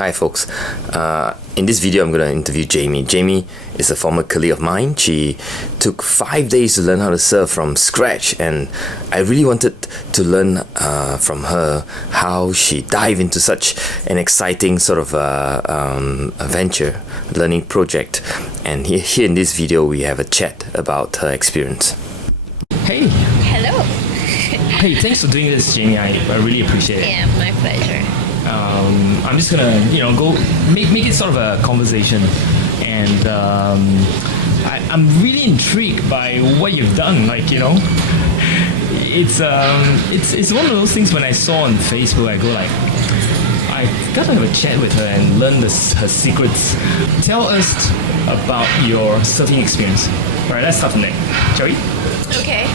Hi folks, in this video I'm going to interview Jaime. Jaime is a former colleague of mine. She took 5 days to learn how to surf from scratch, and I really wanted to learn from her how she dived into such an exciting sort of venture, learning project. And here in this video we have a chat about her experience. Hey. Hello. Hey, thanks for doing this, Jaime. I really appreciate it. Yeah, my pleasure. I'm just gonna, go make it sort of a conversation, and I'm really intrigued by what you've done. It's one of those things. When I saw on Facebook, I go like, I gotta have a chat with her and learn her secrets. Tell us about your surfing experience. All right, let's start from there, shall we? Okay.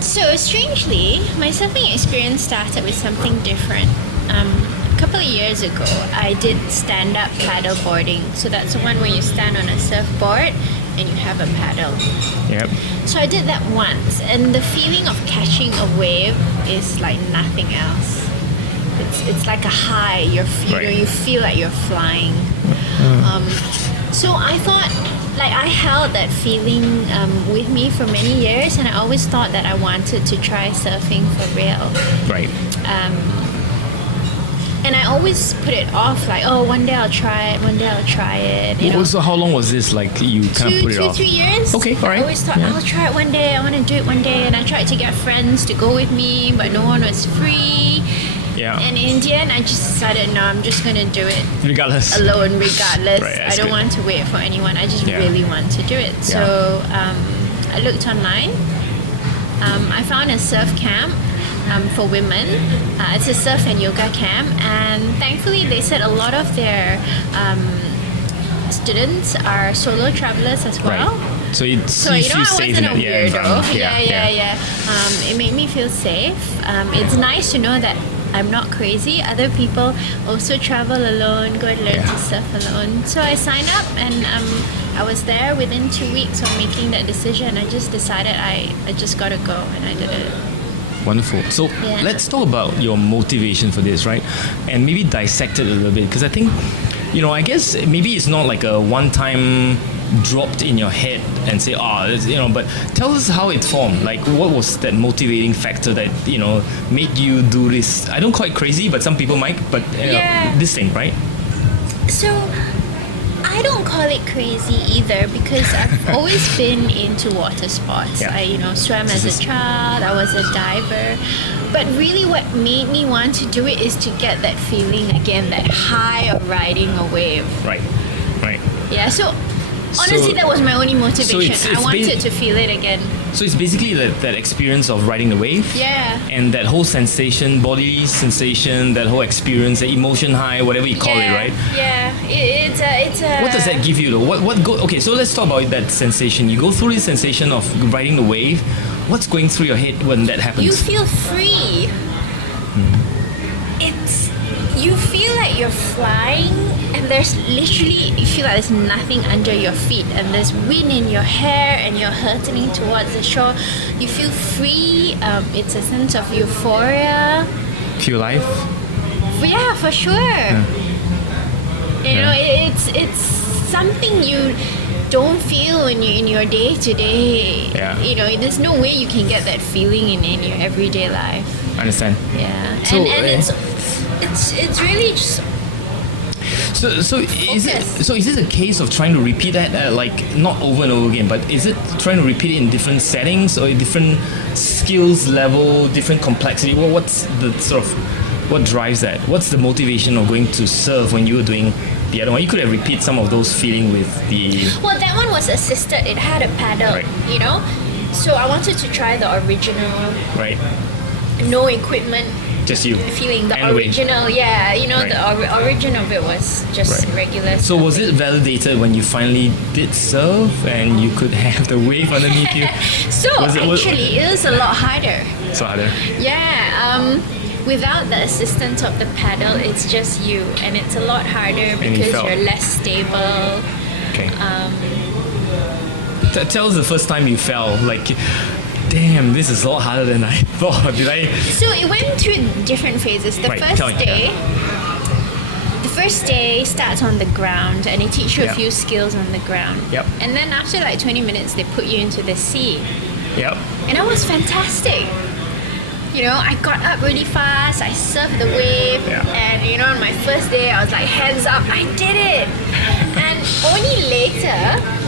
So strangely, my surfing experience started with something different. A couple of years ago, I did stand-up paddle boarding. So that's the one where you stand on a surfboard and you have a paddle. Yep. So I did that once, and the feeling of catching a wave is like nothing else. It's like a high. You feel like you're flying. So I thought, I held that feeling with me for many years, and I always thought that I wanted to try surfing for real. Right. And I always put it off, one day I'll try it, So how long was this, you kind of put it off? 3 years. Okay, all right. I always thought, I'll try it one day, I want to do it one day, and I tried to get friends to go with me, but no one was free. Yeah. And in the end, I just decided, no, I'm just going to do it Regardless. alone, regardless. Right, I don't want to wait for anyone. I just really want to do it. So I looked online. I found a surf camp for women. It's a surf and yoga camp. And thankfully, they said a lot of their students are solo travelers as well. Right. So you I feel safe wasn't in a that weirdo. environment. Yeah. It made me feel safe. It's nice to know that I'm not crazy. Other people also travel alone, go and learn to surf alone. So I signed up, and I was there within 2 weeks of making that decision. I just decided I just gotta go, and I did it. Wonderful. So let's talk about your motivation for this, right? And maybe dissect it a little bit, because I think, I guess maybe it's not like a one-time dropped in your head and say, but tell us how it formed. What was that motivating factor that, made you do this? I don't call it crazy, but some people might, but this thing, right? So I don't call it crazy either, because I've always been into water sports. Yeah. I, swam as a child, I was a diver. But really what made me want to do it is to get that feeling again, that high of riding a wave. Right. Yeah, so honestly, that was my only motivation. So I wanted to feel it again. So it's basically that experience of riding the wave. Yeah. And that whole sensation, bodily sensation, that whole experience, the emotion high, whatever you call it, right? Yeah, it's a... What does that give you though? Okay, so let's talk about that sensation. You go through this sensation of riding the wave. What's going through your head when that happens? You feel free. You feel like you're flying, and there's literally, you feel like there's nothing under your feet, and there's wind in your hair, and you're hurtling towards the shore. You feel free. It's a sense of euphoria. Feel alive? Yeah, for sure. It's something you don't feel in your day to day. There's no way you can get that feeling in your everyday life. I understand. Yeah, so, and it's really just. So is this a case of trying to repeat that, not over and over again, but is it trying to repeat it in different settings or different skills level, different complexity? What's the sort of, what drives that? What's the motivation of going to surf when you were doing the other one? You could have repeated some of those feelings with the... Well, that one was assisted. It had a paddle, right. So I wanted to try the original. Right. No equipment. Just you. Feeling the and original, right. The origin of it was just regular. So was it validated when you finally did surf and you could have the wave underneath you? It was a lot harder. So harder? Yeah. Without the assistance of the paddle, it's just you, and it's a lot harder because you're less stable. Okay. Tell us the first time you fell. damn, this is a lot harder than I thought. Did I? So it went through different phases. The Right, first tell me, day, the first day starts on the ground, and they teach you Yeah. a few skills on the ground. Yep. And then after like 20 minutes, they put you into the sea, Yep. and that was fantastic. You know, I got up really fast. I surfed the wave, Yeah. and you know, on my first day, I was like, hands up, I did it. And only later,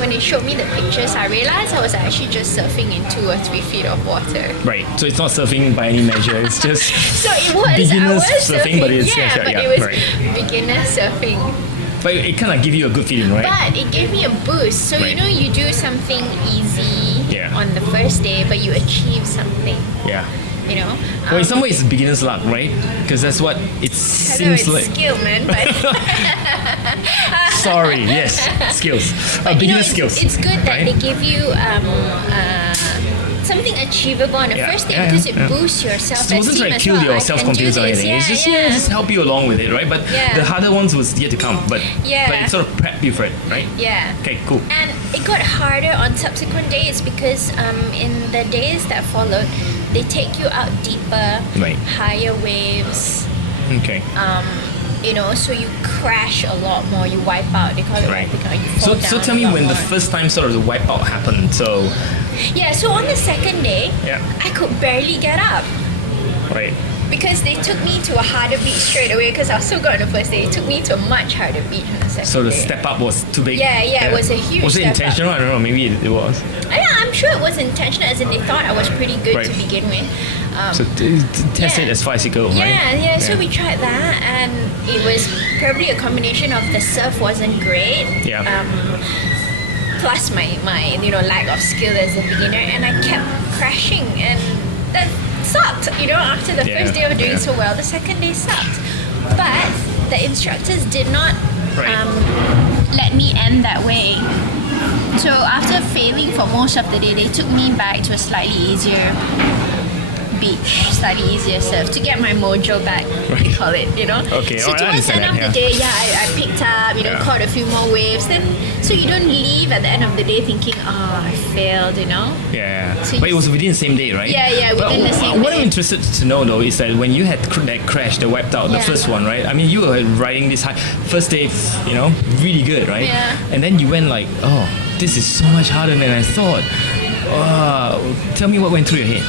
when they showed me the pictures, I realized I was actually just surfing in 2 or 3 feet of water. Right. So it's not surfing by any measure. It's just So it was. beginner's I was surfing, but it's but yeah, it was right. beginner surfing. But it kind of give you a good feeling, right? But it gave me a boost. So Right. you know, you do something easy Yeah. on the first day, but you achieve something. Yeah. You know. Well, in some ways, it's beginner's luck, right? Because that's what it I know seems it's like. skill, man, but Sorry, yes, skills. but you know, Beginner it's, skills. it's good that right? they give you something achievable on the Yeah, first day yeah, because it yeah. boosts your self-esteem So it wasn't trying to as kill well. your I can self-confidence do or this. anything. It's just yeah. just help you along with it, right? But Yeah. the harder ones was yet to come. But Yeah. but it sort of prep you for it, right? Yeah. Okay, cool. And it got harder on subsequent days because in the days that followed, they take you out deeper, Right. higher waves. Okay. You know, so you crash a lot more. You wipe out. They call it Right. wiping out. You So fall so down tell me a lot when the more. first time sort of the wipeout happened. So Yeah. So on the second day, Yeah. I could barely get up. right. Because they took me to a harder beach straight away because I was so good on the first day. It took me to a much harder beach on the second So the day. step up was too big. Yeah, it was a huge Was it step up. intentional? I don't know. Maybe it was. I'm sure it was intentional as in they thought I was pretty good Right. to begin with. So test Yeah. it as far as you go, right? Yeah. So we tried that, and it was probably a combination of the surf wasn't great. Yeah. Plus my lack of skill as a beginner, and I kept crashing, and that sucked. You know, after the Yeah, first day of doing yeah. so well, the second day sucked. But the instructors did not Right. let me end that way. So after failing for most of the day, they took me back to a slightly easier beach, slightly easier surf to get my mojo back. They call it, you know. Okay, So I towards the understand end that, of the yeah. day, I picked up, Yeah. caught a few more waves. Then so you don't leave at the end of the day thinking, oh, I failed, you know. Yeah, So but you- it was within the same day, right? Yeah, But within the same what day. I'm interested to know though is that when you had that crash that wiped out the Yeah. first one, right? I mean, you were riding this high first day, really good, right? Yeah. And then you went like, oh, this is so much harder than I thought. Tell me what went through your head.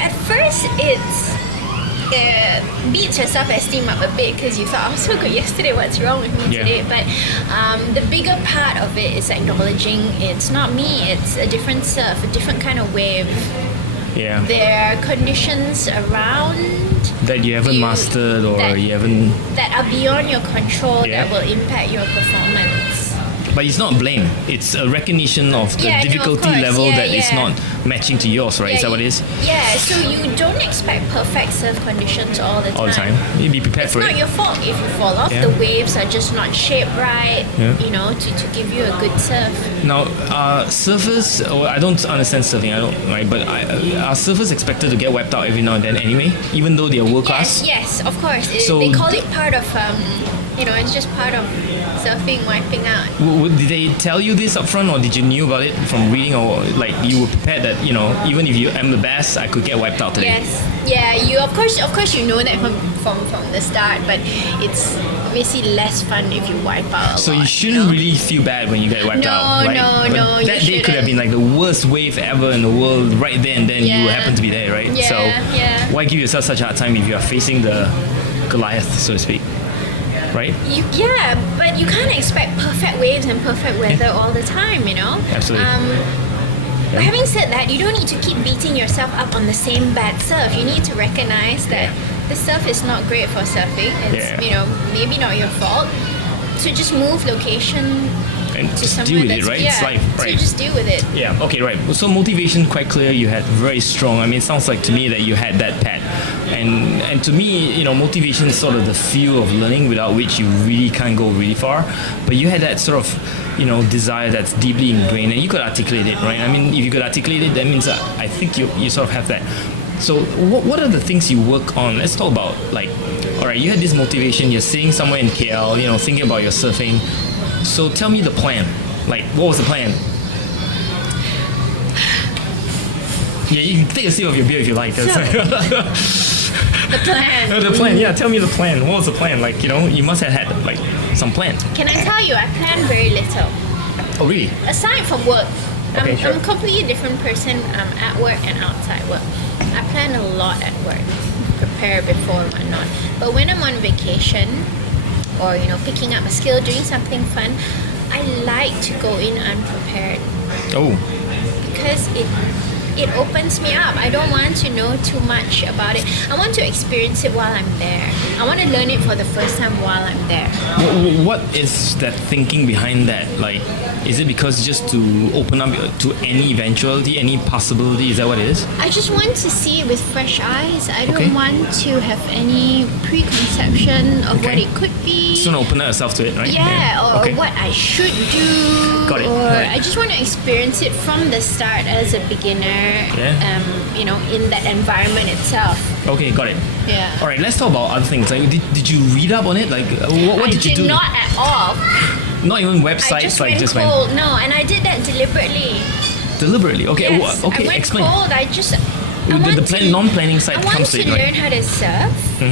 At first, it's beats your self-esteem up a bit because you thought I was so good yesterday. What's wrong with me Yeah. today? But the bigger part of it is acknowledging it's not me. It's a different surf, a different kind of wave. Yeah. There are conditions around That you haven't mastered or you haven't. that are beyond your control Yeah. that will impact your performance. But it's not blame. It's a recognition of the Yeah, no, of difficulty course. level Yeah, that is yeah. not matching to yours, right? Is that what it is? Yeah, so you don't expect perfect surf conditions all the time. All the time. You be prepared It's for not it. your fault if you fall off. Yeah. The waves are just not shaped right, Yeah. to give you a good surf. Now, surfers, I don't understand surfing, right? But are surfers expected to get wiped out every now and then anyway, even though they are world class? Yes, of course. So They call it part of, it's just part of surfing, wiping out. Did they tell you this up front, or did you knew about it from reading, or like you were prepared that even if you am the best, I could get wiped out today? Yes. Yeah, you of course you know that from the start, but it's obviously less fun if you wipe out. So you shouldn't really feel bad when you get wiped No, out, right? no, But no, you that day could have shouldn't. been like the worst wave ever in the world right there and then. You Yeah. happen to be there, right? Yeah, So yeah. why give yourself such a hard time if you are facing the Goliath, so to speak? Right? But you can't expect perfect waves and perfect weather all the time, Absolutely. But having said that, you don't need to keep beating yourself up on the same bad surf. You need to recognize that the surf is not great for surfing. It's Yeah. maybe not your fault. So just move location And to just somewhere deal with it, that's right? yeah. It's like, So right. just deal with it. Yeah, okay, right. So motivation quite clear, you had very strong. I mean, it sounds like to me that you had that pat. And to me, motivation is sort of the fuel of learning without which you really can't go really far. But you had that sort of, desire that's deeply ingrained and you could articulate it, right? I mean, if you could articulate it, that means that I think you sort of have that. So what are the things you work on? Let's talk about all right, you had this motivation, you're sitting somewhere in KL, thinking about your surfing. So tell me the plan. Like, what was the plan? Yeah, you can take a sip of your beer if you like. That's The plan. the plan. Yeah, tell me the plan. What was the plan? Like, you must have had like some plan. Can I tell you, I plan very little. Oh, really? Aside from work, Okay, sure. I'm a completely different person at work and outside work. I plan a lot at work, prepare before and whatnot. But when I'm on vacation or picking up a skill, doing something fun, I like to go in unprepared Oh, because it opens me up. I don't want to know too much about it. I want to experience it while I'm there. I want to learn it for the first time while I'm there. what is that thinking behind that? Like, is it because just to open up to any eventuality, any possibility? Is that what it is? I just want to see it with fresh eyes. I don't Okay. want to have any preconception of what Okay. it could be. Just want to open up yourself to it, right? Yeah, or Okay. what I should do. Got it, Or got it. I just want to experience it from the start as a beginner. Yeah. In that environment itself. Okay, got it. Yeah. All right, let's talk about other things. Like, did you read up on it? Like, what I did you do? not at all. Not even I websites, just like went just cold. No, and I did that deliberately. deliberately. Okay, Yes, okay, I went explain. cold. I want The non-planning side I want comes to to it, right? learn how to surf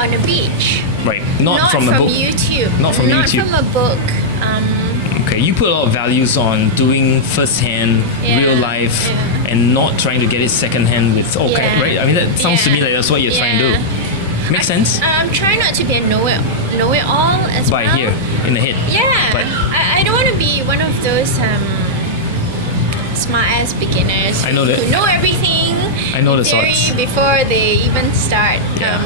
on a beach. Right, not from a book. YouTube. Not from YouTube. Not from a book. Okay, you put a lot of values on doing first-hand, Yeah, real life, yeah. and not trying to get it second-hand with Yeah. right? I mean, that sounds to me Yeah. like that's what you're trying to Yeah. do. Makes sense? I'm trying not to be a know-it-all as By well. here, in the head. Yeah, But I don't want to be one of those smart-ass beginners I know that. who know everything I know in the theory sorts. before they even start. Yeah.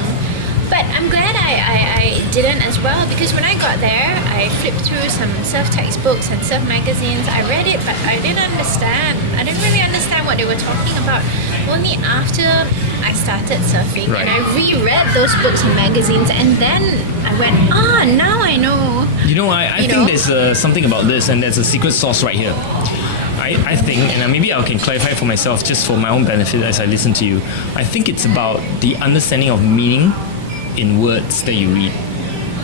But I'm glad I didn't as well, because when I got there, I flipped through some surf textbooks and surf magazines. I read it, but I didn't understand. I didn't really understand what they were talking about. Only after I started surfing Right. and I reread those books and magazines, and then I went, now I know. I You think know? there's something about this, and there's a secret sauce right here. I think, and maybe I can clarify for myself, just for my own benefit as I listen to you. I think it's about the understanding of meaning in words that you read.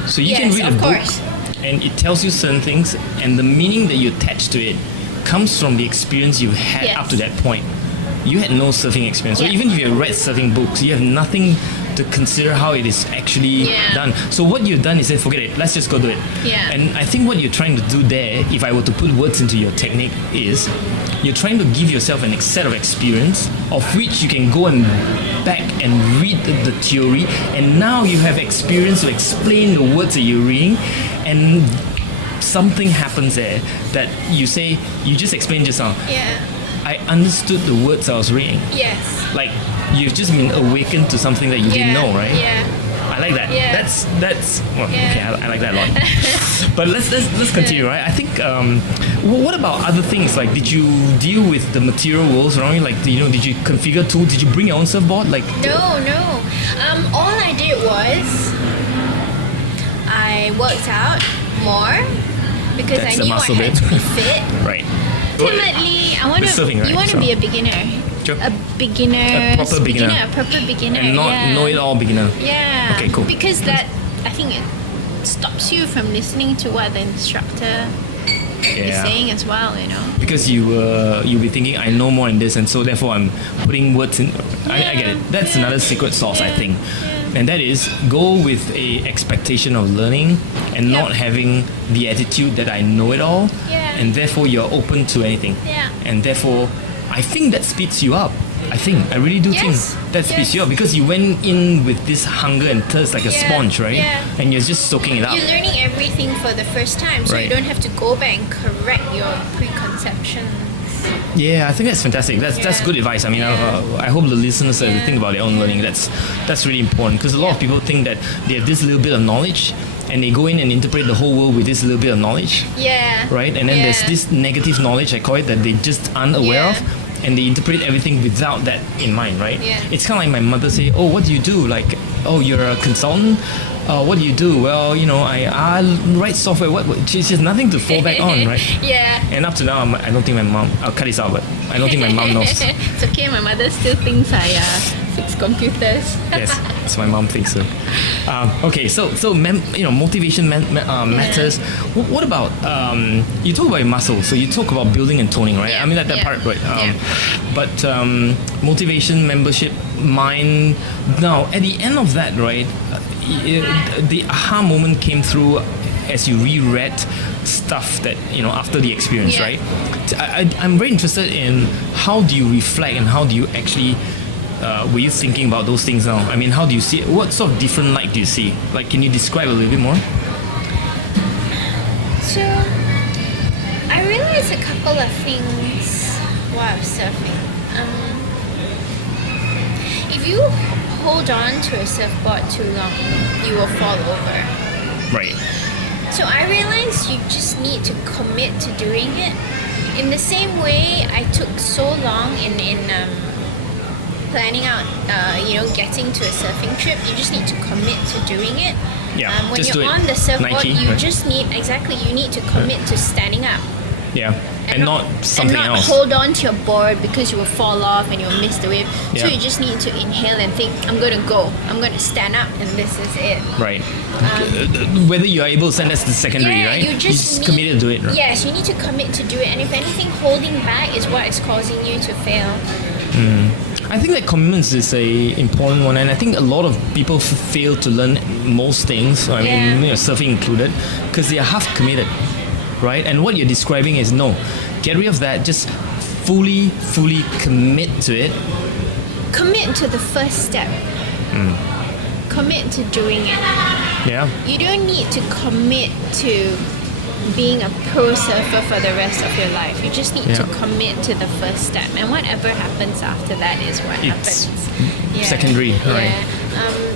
So you can Yes, read a of book, course. and it tells you certain things, and the meaning that you attach to it comes from the experience you had Yes. up to that point. You had no surfing experience. So Yeah. even if you have read surfing books, you have nothing to consider how it is actually Yeah. done. So what you've done is say, forget it, let's just go do it. Yeah. And I think what you're trying to do there, if I were to put words into your technique, is you're trying to give yourself an set of experience of which you can go and back and read the theory, and now you have experience to explain the words that you're reading, and something happens there that you say, you just explained just now. Yeah. I understood the words I was reading. Yes. Like, you've just been awakened to something that you didn't know, right? Yeah. I like that. Yeah. That's well, Yeah. okay. I like that a lot. But let's continue, right? I think. What about other things? Like, did you deal with the material worlds around you? Like, did you configure tools? Did you bring your own surfboard? Like, No. All I did was I worked out more because That's I the knew I muscle had bit. to be fit. right? Ultimately, I want With surfing, right? You want to Sure. be a beginner. Sure. A beginner. A proper beginner. A proper beginner. And not yeah. know-it-all beginner. Yeah. Okay, cool. Because that, I think it stops you from listening to what the instructor is saying as well, Because you'll be thinking, I know more in this, and so therefore I'm putting words in. I get it. That's Yeah. another secret sauce, I Yeah. think. Yeah. And that is, go with a expectation of learning and Yep. not having the attitude that I know it all, Yeah. and therefore you're open to anything. Yeah. And therefore, I think that speeds you up. I really do Yes. think that speeds Yes. you up, because you went in with this hunger and thirst like a Yeah. sponge, right? Yeah. And you're just soaking it up. You're learning everything for the first time, so Right. you don't have to go back and correct your preconceptions. Yeah, I think that's fantastic. That's Yeah. good advice. I mean, Yeah. I hope the listeners Yeah. think about their own learning. That's really important, because a lot of people think that they have this little bit of knowledge, and they go in and interpret the whole world with this little bit of knowledge, Yeah. right? And then there's Yeah. this negative knowledge, I call it, that they just aren't aware Yeah. of, and they interpret everything without that in mind, right? Yeah. It's kind of like my mother say, "Oh, what do you do?" Like, "Oh, you're a consultant." what do you do? Well, I write software. What? She has nothing to fall back on, right? Yeah. And up to now, I don't think my mom. I'll cut this out, but I don't think my mom knows. It's okay. My mother still thinks I fix computers. Yes, so my mom thinks so. Okay, so motivation matters. What about you talk about your muscles? So you talk about building and toning, right? Yeah. I mean that part, right? But motivation, membership, mind. Now at the end of that, right? The aha moment came through as you reread stuff that after the experience, Yeah. right? I'm very interested in how do you reflect and how do you actually were you thinking about those things now? I mean, how do you see it? What sort of different light do you see? Like, can you describe a little bit more? So, I realized a couple of things while surfing. If you hold on to a surfboard too long, you will fall over. Right. So I realized you just need to commit to doing it. In the same way, I took so long in planning out, getting to a surfing trip. You just need to commit to doing it. Yeah, When just you're do it. on the surfboard, Nike, you right? just need you need to commit to standing up. Yeah. And not something and not else. hold on to your board because you will fall off and you'll miss the wave. So Yeah. you just need to inhale and think, I'm going to go. I'm going to stand up and this is it. Right. Whether you are able to send that's the secondary, right? You just need, committed to it, right? Yes, you need to commit to do it. And if anything, holding back is what is causing you to fail. I think that commitment is a important one, and I think a lot of people fail to learn most things. I mean, surfing included, because they are half committed, right? And what you're describing is no, get rid of that. Just fully commit to it. Commit to the first step. Commit to doing it. Yeah. You don't need to commit to being a pro surfer for the rest of your life. You just need to commit to the first step, and whatever happens after that is what It's happens. secondary, right?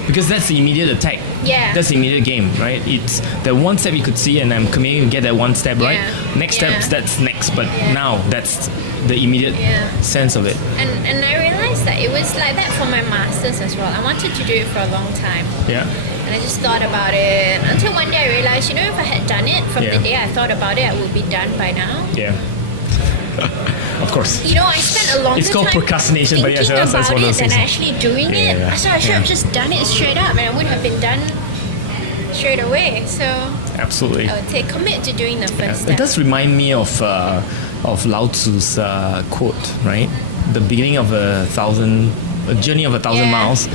Because that's the immediate attack. Yeah. That's the immediate game, right? It's the one step you could see, and I'm committing to get that one step right. Yeah. Next steps, that's next, but now that's the immediate sense of it. And I realized that it was like that for my masters as well. I wanted to do it for a long time. Yeah. And I just thought about it until one day I realized, if I had done it from the day I thought about it, I would be done by now. Yeah. Of course. I spent a long time. It's called procrastination, but thinking yes, that's about one of it those than things. actually doing it. Yeah. So I should have just done it straight up, and I would have been done straight away. So Absolutely. I would say commit to doing the first It step. does remind me of Lao Tzu's quote, right? The beginning of a journey of 1,000 miles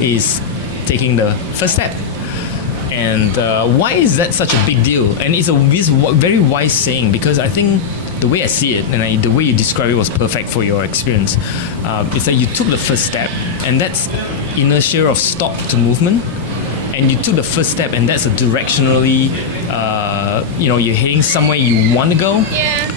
is taking the first step. And why is that such a big deal? And it's a very wise saying, because I think the way I see it and the way you describe it was perfect for your experience. It's that you took the first step, and that's inertia of stop to movement. And you took the first step, and that's a directionally, you're heading somewhere you want to go,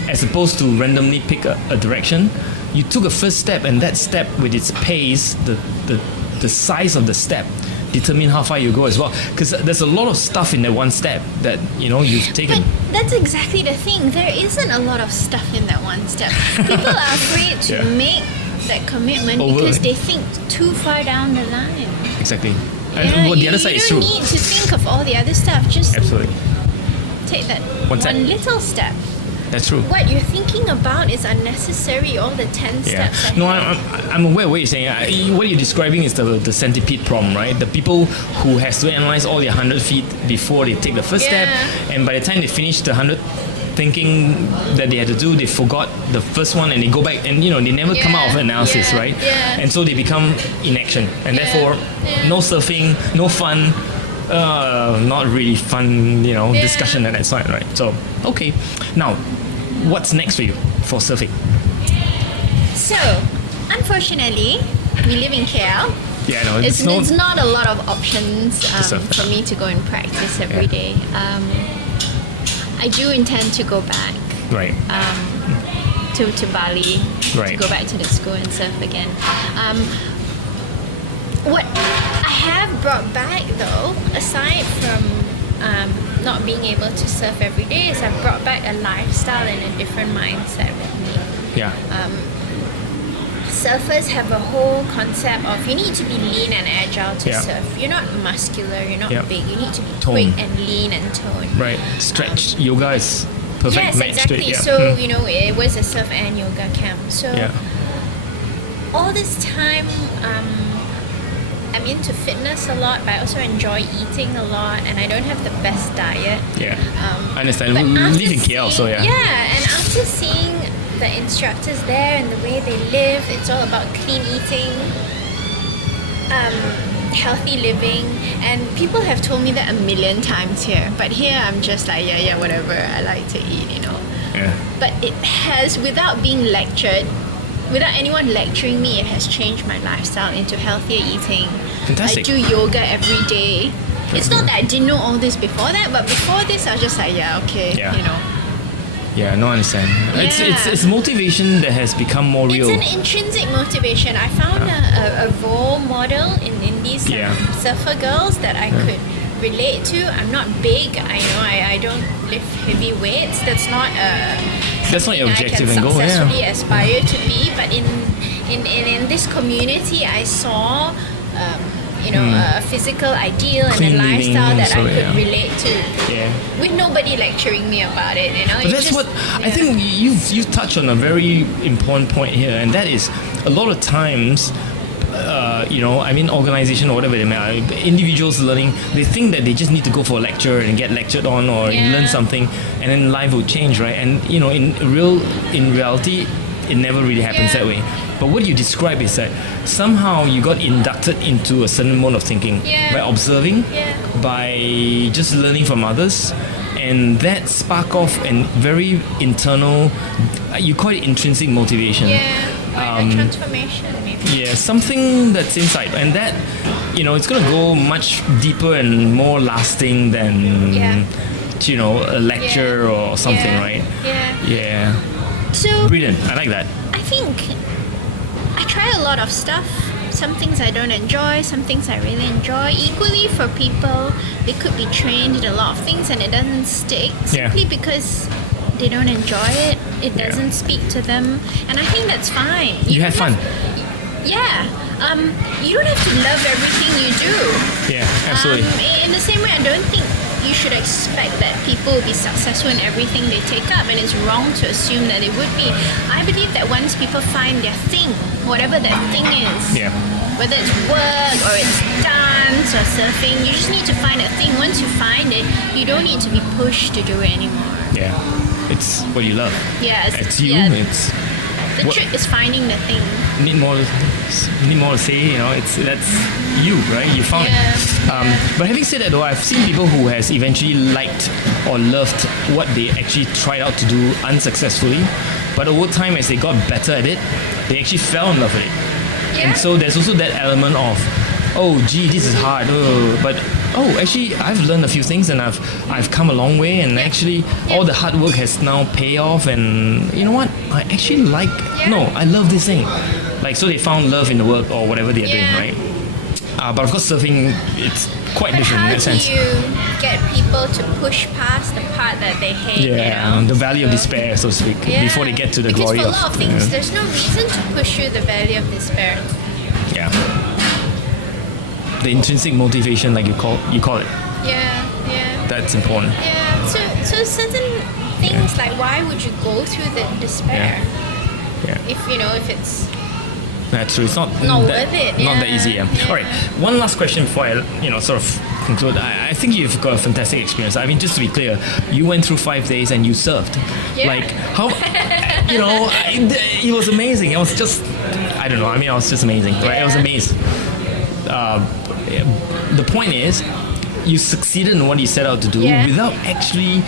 as opposed to randomly pick a direction. You took a first step, and that step with its pace, the size of the step, determine how far you go as well. Because there's a lot of stuff in that one step that you've taken. But that's exactly the thing. There isn't a lot of stuff in that one step. People are afraid to make that commitment because they think too far down the line. Exactly. And the other side is true. You don't need to think of all the other stuff. Just Absolutely. take that One step. little step. That's true. What you're thinking about is unnecessary. All the 10 steps. ahead. No, I'm aware of what you're saying. What you're describing is the centipede problem, right? The people who has to analyze all their 100 feet before they take the first step, and by the time they finish the 100 thinking that they had to do, they forgot the first one, and they go back, and they never come out of analysis, right? Yeah. And so they become inaction, and therefore no surfing, no fun. Not really fun, discussion at that side, right? So, okay. Now, what's next for you for surfing? So, unfortunately, we live in KL. Yeah, no, It's not a lot of options surf. for me to go and practice every day. I do intend to go back Right. to Bali, Right. to go back to the school and surf again. What I have brought back though, aside from not being able to surf every day, is I've brought back a lifestyle and a different mindset with me. Yeah. surfers have a whole concept of you need to be lean and agile to Yeah. surf. You're not muscular, you're not Yeah. big. You need to be Tone. quick and lean and toned. Right. Stretch. Yoga is perfect Yes, match to it. exactly. Yeah. So, you know, it was a surf and yoga camp. So yeah. all this time, I'm into fitness a lot, but I also enjoy eating a lot, and I don't have the best diet. Yeah. I But understand. We after live in KL, so yeah. Yeah, and after seeing the instructors there and the way they live, it's all about clean eating, healthy living, and people have told me that a million times here. But here I'm just like, yeah, whatever. I like to eat, you know. Yeah. But it has, without being lectured, without anyone lecturing me, it has changed my lifestyle into healthier eating. Fantastic. I do yoga every day. It's not that I didn't know all this before that, but before this I was just like, yeah, okay, Yeah. you know. Yeah, no, I understand. Yeah. It's motivation that has become more real. It's an intrinsic motivation. I found a role model in these Yeah. surfer girls that I could relate to. I'm not big. I know I don't lift heavy weights. That's not That's not your something objective I and can goal, yeah. successfully aspire to be. But in this community, I saw a physical ideal and Clean a living, lifestyle that so, I could yeah. relate to. Yeah. With nobody lecturing me about it, you know. But that's what I think you touched on a very important point here, and that is a lot of times, organization or whatever they may are, individuals learning, they think that they just need to go for a lecture and get lectured on or Yeah. learn something, and then life will change, right? And in reality, it never really happens Yeah. that way. But what you describe is that somehow you got inducted into a certain mode of thinking Yeah. by observing, Yeah. by just learning from others, and that spark off and very internal, you call it intrinsic motivation. Yeah, like a transformation maybe. Yeah, something that's inside, and that, it's gonna go much deeper and more lasting than a lecture Yeah. or something, Yeah. right? Yeah. Yeah, So brilliant. I like that. I think I try a lot of stuff. Some things I don't enjoy, some things I really enjoy. Equally for people, they could be trained in a lot of things and it doesn't stick simply because they don't enjoy it. It Yeah. doesn't speak to them, and I think that's fine. You had don't fun. Yeah. You don't have to love everything you do. Yeah, absolutely. In the same way, I don't think you should expect that people will be successful in everything they take up, and it's wrong to assume that they would be. I believe that once people find their thing, whatever that thing is, Yeah. whether it's work or it's dance or surfing, you just need to find a thing. Once you find it, you don't need to be pushed to do it anymore. Yeah, it's what you love. Yeah, It's you. yeah. It's The what- trick is finding the thing. need more to say. That's you, right? You found Yeah. it. But having said that, though, I've seen people who has eventually liked or loved what they actually tried out to do unsuccessfully, but over time, as they got better at it, they actually fell in love with it. Yeah. And so there's also that element of, oh, gee, this is hard. But actually, I've learned a few things, and I've come a long way, and actually, all the hard work has now paid off. And you know what? I actually I love this thing. Like, so they found love in the work or whatever they're doing, Yeah. right? But of course, surfing, it's quite But different in how that do sense. you get people to push past the part that they hate? Yeah, you know? the valley of So- despair, so to speak, Yeah. before they get to the because glory for of. a lot of things, there's no reason to push through the valley of despair. Yeah. The intrinsic motivation, like you call it. Yeah, yeah, That's important. yeah. So certain things like why would you go through the despair Yeah. if it's That's true. It's not Not that, worth it, Not that yeah. easy. Yeah. All right. One last question before I, sort of conclude. I think you've got a fantastic experience. I mean, just to be clear, you went through 5 days and you surfed. Yeah. Like how, it was amazing. It was just, I don't know. I mean, it was just amazing. Right? It was Yeah. amazing. The point is, you succeeded in what you set out to do Yeah. without actually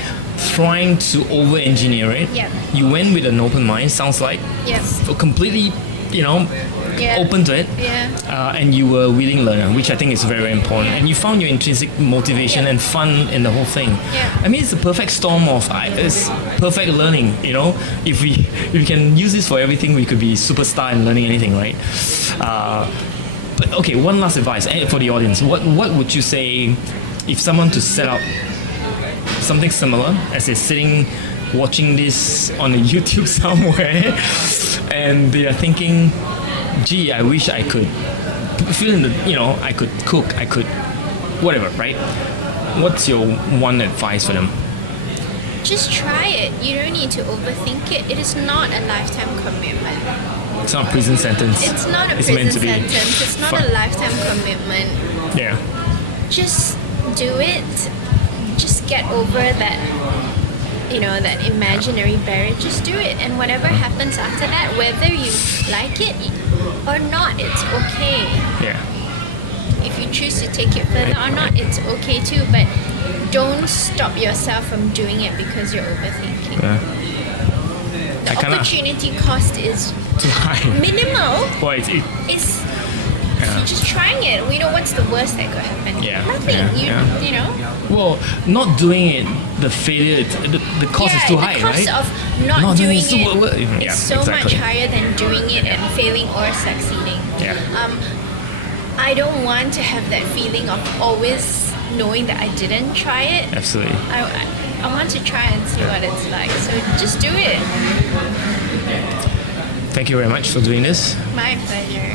trying to over-engineer it. Yeah. You went with an open mind. Sounds like yes, completely, yeah, open to it. yeah, And you were a willing learner, which I think is very, very important. And you found your intrinsic motivation Yeah. and fun in the whole thing. Yeah. I mean, it's a perfect storm of it's perfect learning. If we can use this for everything, we could be superstar in learning anything, right? But okay, one last advice for the audience. What would you say if someone to set up something similar as they're sitting watching this on a YouTube somewhere and they are thinking, gee, I wish I could feel in the, I could cook, I could, whatever, right? What's your one advice for them? Just try it. You don't need to overthink it. It is not a lifetime commitment. It's not a prison sentence. It's not a It's prison meant to be sentence. It's not fun. a lifetime commitment. Yeah. Just do it. Just get over that, that imaginary barrier. Just do it. And whatever happens after that, whether you like it or not, it's okay. Yeah. If you choose to take it further or not, it's okay too. But don't stop yourself from doing it because you're overthinking. Yeah. The opportunity cost is Too high. minimal. Well, it's It's you're just trying it. We know what's the worst that could happen. Yeah. Nothing. Yeah. You know. well, not doing it, the failure, the cost is too high, the cost right? of not doing is it yeah, is so exactly. much higher than doing it and failing or succeeding. Yeah. I don't want to have that feeling of always knowing that I didn't try it. Absolutely. I want to try and see what it's like. So just do it. Thank you very much for doing this. My pleasure.